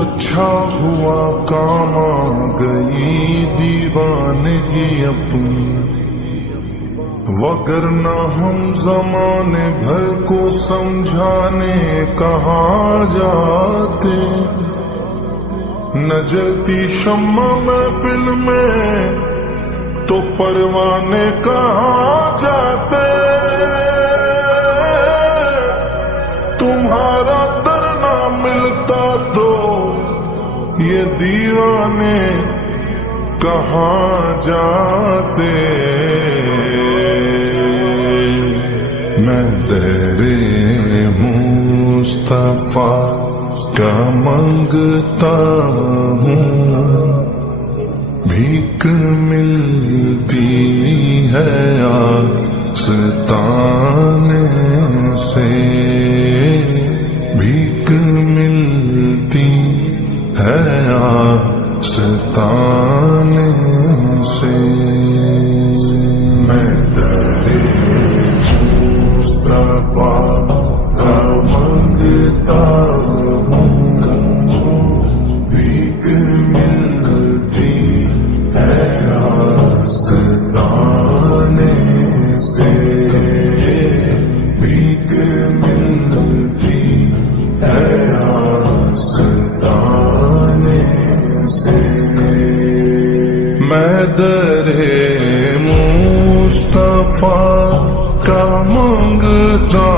اچھا ہوا کام آ گئی دیوانگی اپنی، وگرنہ ہم زمانے بھر کو سمجھانے کہاں جاتے، نہ جلتی شمع محفل میں تو پروانے کہاں جاتے، تمہارا در نہ ملتا تو یہ دیوانے کہاں جاتے۔ میں در مصطفیٰ کا مانگتا ہوں، بھیک ملتی ہے آستانے سے، بھیک ملتی ہے آستانے سے۔ میں در مصطفیٰ کا مانگتا ہوں، بھیک ملتی ہے آستانے سے، بھیک ملتی ہے آستانے سے۔ میں در مصطفیٰ کا مانگتا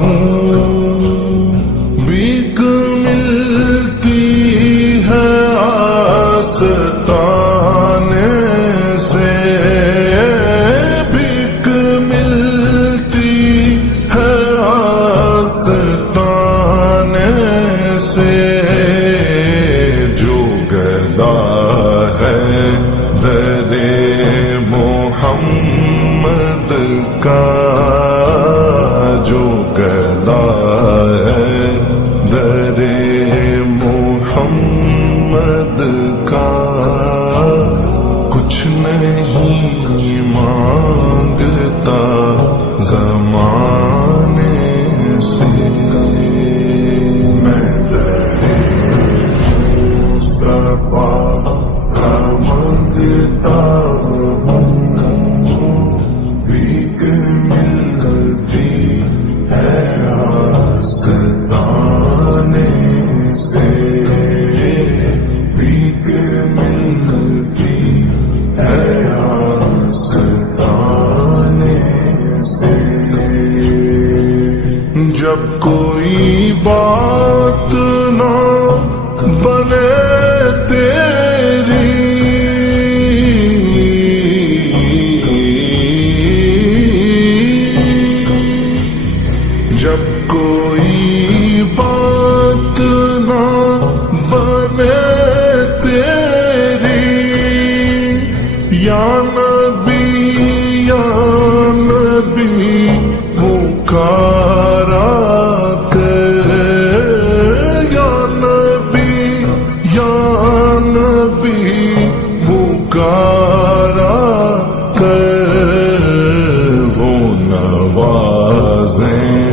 ہوں، بھیک ملتی ہے آستانے سے، بھیک ملتی ہے آستانے سے۔ جو گدا ہے در محمد کا، جو گدا ہے در محمد کا، کچھ نہیں مانگتا زمانے سے۔ میں در مصطفیٰ کا مانگتا ہوں، بھیک ملتی ہے آستانے سے، بھیک ملتی ہے آستانے سے۔ جب کوئی بات نہ بنے تیری، جب کوئی بات نہ بنے تیری، یا نبی یا نبی پکارا کر، یا نبی یا نبی پکارا کر، وہ نوازیں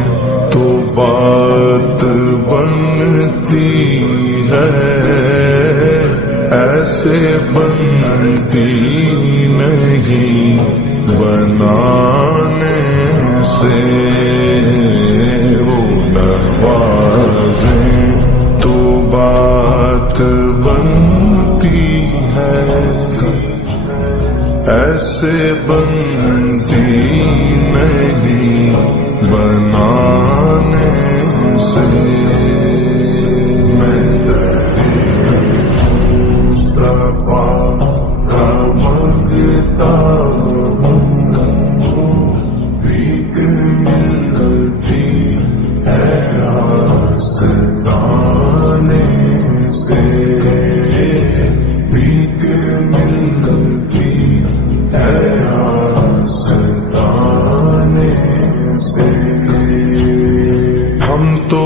تو بات بنتی ہے، ایسے بنتی نہیں بنانے سے۔ وہ نوازیں تو بات بنتی ہے، ایسے بنتی نہیں بنانے سے۔ میں در مصطفیٰ کا مانگتا ہوں، بھیک ملتی ہے آستانے سے، بھیک ملتی ہے آستانے سے۔ ہم تو